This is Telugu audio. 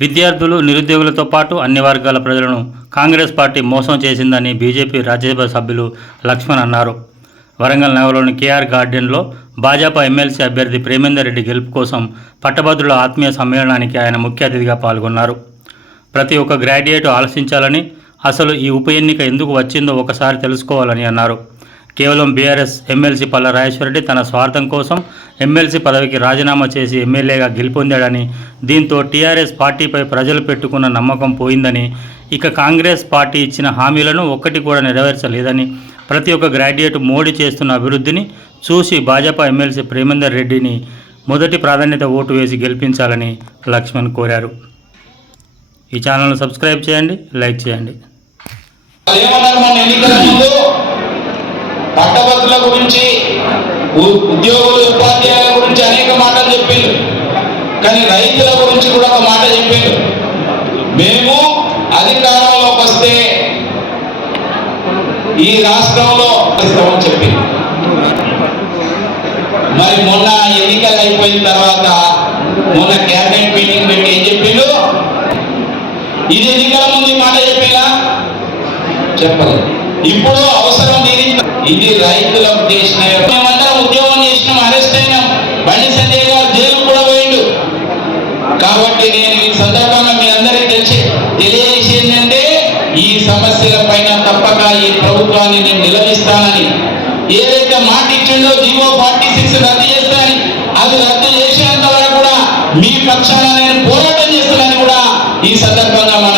విద్యార్థులు నిరుద్యోగులతో పాటు అన్ని వర్గాల ప్రజలను కాంగ్రెస్ పార్టీ మోసం చేసిందని బీజేపీ రాజ్యసభ సభ్యులు లక్ష్మణ్ అన్నారు. వరంగల్ నగరంలోని కేఆర్ గార్డెన్లో భాజపా ఎమ్మెల్సీ అభ్యర్థి ప్రేమేందర్ రెడ్డి గెలుపు కోసం పట్టభద్రుల ఆత్మీయ సమ్మేళనానికి ఆయన ముఖ్య అతిథిగా పాల్గొన్నారు. ప్రతి ఒక్క గ్రాడ్యుయేట్ ఆలోచించాలని అసలు ఈ ఉప ఎన్నిక ఎందుకు వచ్చిందో ఒకసారి తెలుసుకోవాలని అన్నారు. కేవలం బీఆర్ఎస్ ఎమ్మెల్సీ పల్ల రాజేశ్వరరెడ్డి తన స్వార్థం కోసం ఎమ్మెల్సీ పదవికి రాజీనామా చేసి ఎమ్మెల్యేగా గెలుపొందాడని దీంతో టీఆర్ఎస్ పార్టీపై ప్రజలు పెట్టుకున్న నమ్మకం పోయిందని ఇక కాంగ్రెస్ పార్టీ ఇచ్చిన హామీలను ఒక్కటి కూడా నెరవేర్చలేదని ప్రతి ఒక్క గ్రాడ్యుయేట్ మోడీ చేస్తున్న అభివృద్ధిని చూసి భాజపా ఎమ్మెల్సీ ప్రేమేందర్ రెడ్డిని మొదటి ప్రాధాన్యత ఓటు వేసి గెలిపించాలని లక్ష్మణ్ కోరారు. ఈ ఛానల్ను సబ్స్క్రైబ్ చేయండి లైక్ చేయండి వాళ్ళు ఏమన్నారు మన ఎన్నికల ముందు పట్టభద్రుల గురించి ఉ- ఉద్యోగులు ఉపాధ్యాయుల గురించి అనేక మాటలు చెప్పారు కానీ రైతుల గురించి కూడా ఒక మాట చెప్పారు మేము అధికారంలోకి వస్తే ఈ రాష్ట్రంలో ఇస్తామని చెప్పి మరి మొన్న ఎన్నికలు అయిపోయిన తర్వాత మొన్న క్యాబినెట్ మీటింగ్ పెట్టి ఏం చెప్పిండు ఇది ఎన్నికల ముందు మాట చెప్పినా చెప్పలేదు. ఇప్పుడు ఇది రైతులకు చేసిన ఉద్యోగం చేసినాం అరెస్ట్ అయినాం బండి సంజయ్ గారు జైలు కూడా పోయిండు. కాబట్టి నేను ఈ సందర్భంగా మీ అందరికీ తెలిసి తెలియజేసి అంటే ఈ సమస్యల పైన తప్పక ఈ ప్రభుత్వాన్ని నేను నిలదీస్తానని ఏదైతే మాట ఇచ్చిండో జీవో ఫార్టీ సిక్స్ రద్దు చేస్తానని అది రద్దు చేసేంత వరకు కూడా మీ పక్షాన నేను పోరాటం చేస్తానని కూడా ఈ సందర్భంగా మనం